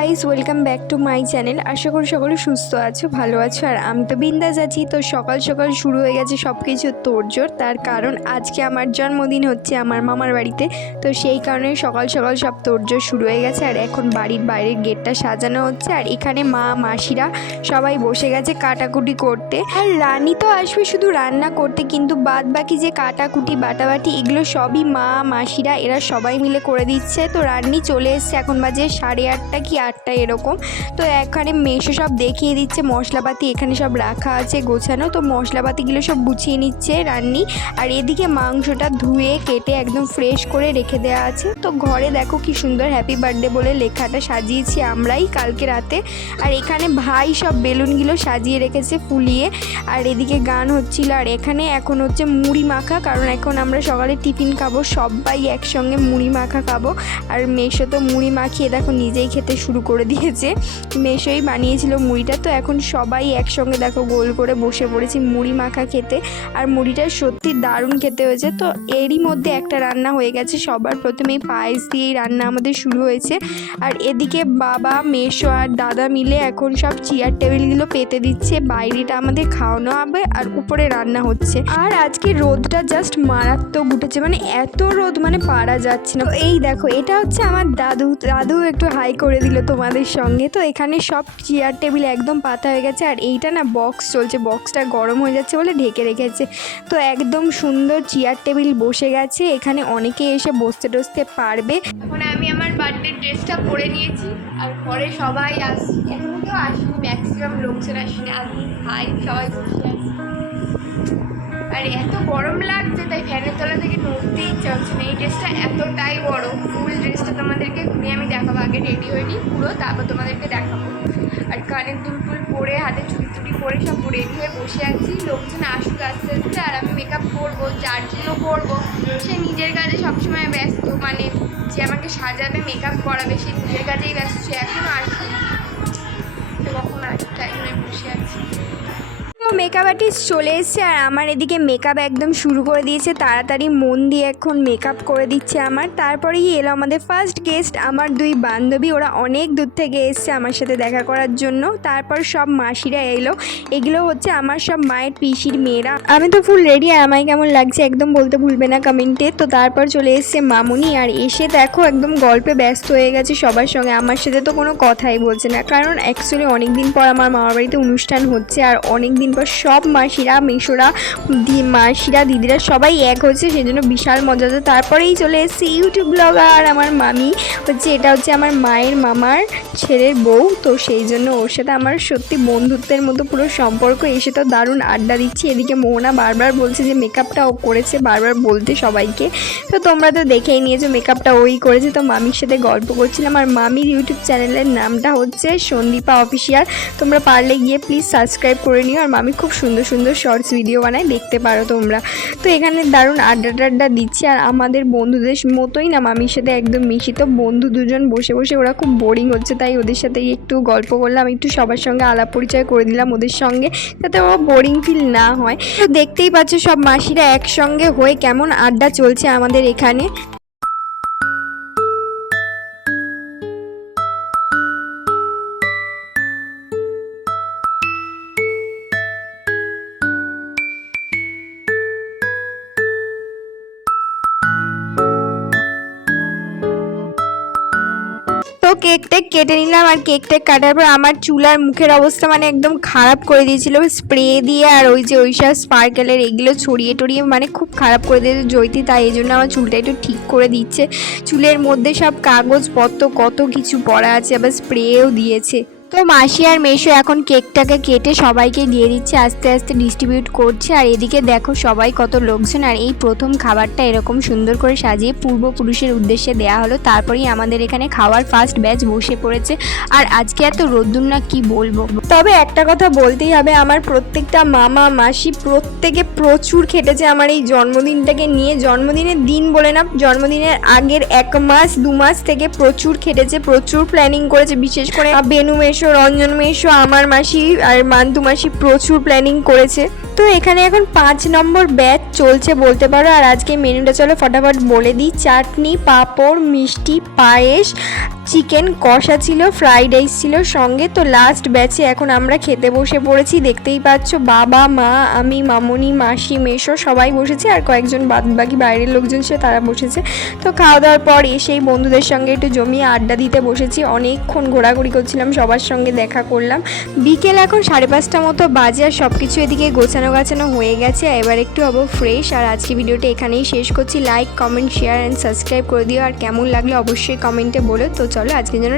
Guys, welcome back to my channel. আশা করি সকলে সুস্থ আছো, ভালো আছো। আর আমি তো বিন্দাস আছি। তো সকাল সকাল শুরু হয়ে গেছে সব কিছু তোড়জোড়। তার কারণ আজকে আমার জন্মদিন হচ্ছে আমার মামার বাড়িতে। তো সেই কারণে সকাল সকাল সব তোড়জোড় শুরু হয়ে গেছে। আর এখন বাড়ির বাইরের গেটটা সাজানো হচ্ছে। আর এখানে মা মাসিরা সবাই বসে গেছে কাটাকুটি করতে। আর রানী তো আসবে শুধু রান্না করতে, কিন্তু বাদ বাকি যে কাটাকুটি বাটাবাটি এগুলো সবই মা মাসিরা এরা সবাই মিলে করে দিচ্ছে। তো রানী চলে এসছে, এখন বাজে 8:30 কি 8টা এরকম। তো এখানে মেশো সব দেখিয়ে দিচ্ছে মশলাপাতি এখানে সব রাখা আছে গোছানো। তো মশলাপাতিগুলো সব গুছিয়ে নিচ্ছে রান্নি। আর এদিকে মাংসটা ধুয়ে কেটে একদম ফ্রেশ করে রেখে দেওয়া আছে। তো ঘরে দেখো কি সুন্দর হ্যাপি বার্থডে বলে লেখাটা সাজিয়েছি আমরাই কালকে রাতে। আর এখানে ভাই সব বেলুনগুলো সাজিয়ে রেখেছে ফুলিয়ে। আর এদিকে গান হচ্ছিল। আর এখানে এখন হচ্ছে মুড়ি মাখা, কারণ এখন আমরা সকালে টিফিন খাবো, সবাই একসঙ্গে মুড়ি মাখা খাবো। আর মেশো তো মুড়ি মাখিয়ে দেখো নিজেই খেতে শুরু করে দিয়েছে। মেশোই বানিয়েছিল মুড়িটা। তো এখন সবাই একসঙ্গে দেখো গোল করে বসে পড়েছি মুড়ি মাখা খেতে। আর মুড়িটা সত্যি দারুণ খেতে হয়েছে। তো এরই মধ্যে একটা রান্না হয়ে গেছে। সবার প্রথমেই পায়েস দিয়েই রান্না আমাদের শুরু হয়েছে। আর এদিকে বাবা মেশো আর দাদা মিলে এখন সব চেয়ার টেবিলগুলো পেতে দিচ্ছে। বাইরেটা আমাদের খাওয়ানো হবে আর উপরে রান্না হচ্ছে। আর আজকে রোদটা জাস্ট মারাত্মক উঠেছে, মানে এত রোদ মানে পারা যাচ্ছে না। এই দেখো এটা হচ্ছে আমার দাদু একটু হাই করে দিল তোমাদের সঙ্গে। তো এখানে সব চেয়ার টেবিল একদম পাতা হয়ে গেছে। আর এইটা না বক্স চলছে, বক্সটা গরম হয়ে যাচ্ছে বলে ঢেকে রেখেছে। তো একদম সুন্দর চেয়ার টেবিল বসে গেছে। এখানে অনেকে এসে বসতে টসতে পারবে। এখন আমি আমার বার্থডে ড্রেসটা পরে নিয়েছি। আর পরে সবাই আসছে, এখন কেউ আসেনি, ম্যাক্সিমাম লোকজন আসেনি। আমি ভাই সবাই বসে আছি। আর এত গরম লাগছে তাই ফ্যানের তলা থেকে নড়তে ইচ্ছা হচ্ছে না। এই ড্রেসটা এতটাই বড়, ফুল ড্রেসটা তোমাদেরকে ঘুরিয়ে আমি দেখাবো। আগে রেডি হয়নি পুরো, তারপর তোমাদেরকে দেখাবো। আর কানের দুল পরে হাতে চুড়ি পরে সব রেডি হয়ে বসে আছি। লোকজন আসুক আস্তে আস্তে। আর আমি মেকআপ করবো, যার জন্য করবো সে নিজের কাজে সবসময় ব্যস্ত, মানে যে আমাকে সাজাবে মেকআপ করাবে সে নিজের কাজেই ব্যস্ত। সে এখনও আসবে, কখন আসবে তাই জন্য বসে আছি। মেকআপ আর্টিস্ট চলে এসছে। আর আমার এদিকে মেকআপ একদম শুরু করে দিয়েছে, তাড়াতাড়ি মন দিয়ে এখন মেকআপ করে দিচ্ছে আমার। তারপরেই এলো আমাদের ফার্স্ট গেস্ট, আমার দুই বান্ধবী। ওরা অনেক দূর থেকে এসছে আমার সাথে দেখা করার জন্য। তারপর সব মাসিরা এলো, এগুলো হচ্ছে আমার সব মায়ের পিসির মেয়েরা। আমি তো ফুল রেডি। আর আমায় কেমন লাগছে একদম বলতে ভুলবে না কমেন্টে। তো তারপর চলে এসছে মামুনি। আর এসে দেখো একদম গল্পে ব্যস্ত হয়ে গেছে সবার সঙ্গে। আমার সাথে তো কোনো কথাই বলছে না, কারণ অ্যাকচুয়ালি অনেক দিন পর আমার মামার বাড়িতে অনুষ্ঠান হচ্ছে। আর অনেক দিন পর সব মাসিরা মেশোরা মাসিরা দিদিরা সবাই এক হচ্ছে, সেই জন্য বিশাল মজা। তারপরেই চলে এসেছি ইউটিউব ব্লগার আমার মামি হচ্ছে। এটা হচ্ছে আমার মায়ের মামার ছেলের বউ। তো সেই জন্য ওর সাথে আমার সত্যি বন্ধুত্বের মতো পুরো সম্পর্ক। এসে তো দারুণ আড্ডা দিচ্ছি। এদিকে মোহনা বারবার বলছে যে মেকআপটা ও করেছে, বারবার বলতে সবাইকে। তো তোমরা তো দেখেই নিয়েছো মেকআপটা ওই করেছে। তো মামির সাথে গল্প করছিলাম। আর মামির ইউটিউব চ্যানেলের নামটা হচ্ছে সন্দীপা অফিসিয়াল। তোমরা পারলে গিয়ে প্লিজ সাবস্ক্রাইব করে নিও। আর মামি খুব সুন্দর সুন্দর শর্টস ভিডিও বানায়, দেখতে পারো তোমরা। তো এখানে দারুণ আড্ডা দিচ্ছি। আর আমাদের বন্ধুদের মতোই না মামির সাথে একদম মিশি। তো বন্ধু দুজন বসে বসে ওরা খুব বোরিং হচ্ছে, তাই ওদের সাথেই একটু গল্প করলাম, একটু সবার সঙ্গে আলাপ পরিচয় করে দিলাম ওদের সঙ্গে, যাতে ওরা বোরিং ফিল না হয়। তো দেখতেই পাচ্ছ সব মাসিরা একসঙ্গে হয়ে কেমন আড্ডা চলছে আমাদের এখানে। তো কেকটা কেটে নিলাম। আর কেকটা কাটার পর আমার চুল আর মুখের অবস্থা মানে একদম খারাপ করে দিয়েছিল স্প্রে দিয়ে। আর ওই যে ওইসব স্পার্কেলের এগুলো ছড়িয়ে টড়িয়ে মানে খুব খারাপ করে দিয়েছে জয়িতি। তাই এই জন্য আমার চুলটা একটু ঠিক করে দিচ্ছে। চুলের মধ্যে সব কাগজপত্র কত কিছু পড়া আছে, আবার স্প্রেও দিয়েছে। তো মাসি আর মেশো এখন কেকটাকে কেটে সবাইকে দিয়ে দিচ্ছে, আস্তে আস্তে ডিস্ট্রিবিউট করছে। আর এদিকে দেখো সবাই কত লোকজন। আর এই প্রথম খাবারটা এরকম সুন্দর করে সাজিয়ে পূর্বপুরুষের উদ্দেশ্যে দেয়া হলো। তারপরেই আমাদের এখানে খাওয়ার ফার্স্ট ব্যাচ বসে পড়েছে। আর আজকে এত রোদ্দুর না কি বলবো। তবে একটা কথা বলতেই হবে, আমার প্রত্যেকটা মামা মাসি প্রত্যেকে প্রচুর খেটেছে আমার এই জন্মদিনটাকে নিয়ে। জন্মদিনের দিন বলে না, জন্মদিনের আগের 1 মাস 2 মাস থেকে প্রচুর খেটেছে, প্রচুর প্ল্যানিং করেছে। বিশেষ করে বেনু মেশো, রঞ্জন মেশো, আমার মাসি আর মান্তু মাসি প্রচুর প্ল্যানিং করেছে। তো তো এখানে এখন 5 নম্বর ব্যাচ চলছে বলতে পারো। আর আজকে মেনুটা চলো ফটাফট বলে দিই। চাটনি, পাঁপড়, মিষ্টি, পায়েস, চিকেন কষা ছিল, ফ্রাইড রাইস ছিল সঙ্গে। তো লাস্ট ব্যাচে এখন আমরা খেতে বসে পড়েছি, দেখতেই পাচ্ছ বাবা, মা, আমি, মামুনি, মাসি, মেশো সবাই বসেছে, আর কয়েকজন বাকি বাইরের লোকজন ছিল তারা বসেছে। তো খাওয়া দাওয়ার পর এসেই বন্ধুদের সঙ্গে একটু জমিয়ে আড্ডা দিতে বসেছি, অনেকক্ষণ ঘোরাঘুরি করছিলাম, সবার সঙ্গে দেখা করলাম। বিকেল এখন 5:30 মতো বাজে, আর সব কিছু এদিকে গোছানো হয়ে গেছে। এবার একটু হবো ফ্রেশ। আর আজকে ভিডিওটা এখানেই শেষ করছি। Like, comment, share and subscribe করে দিও। আর কেমন লাগলো অবশ্যই কমেন্টে বলো। তো চলো আজকের জন্য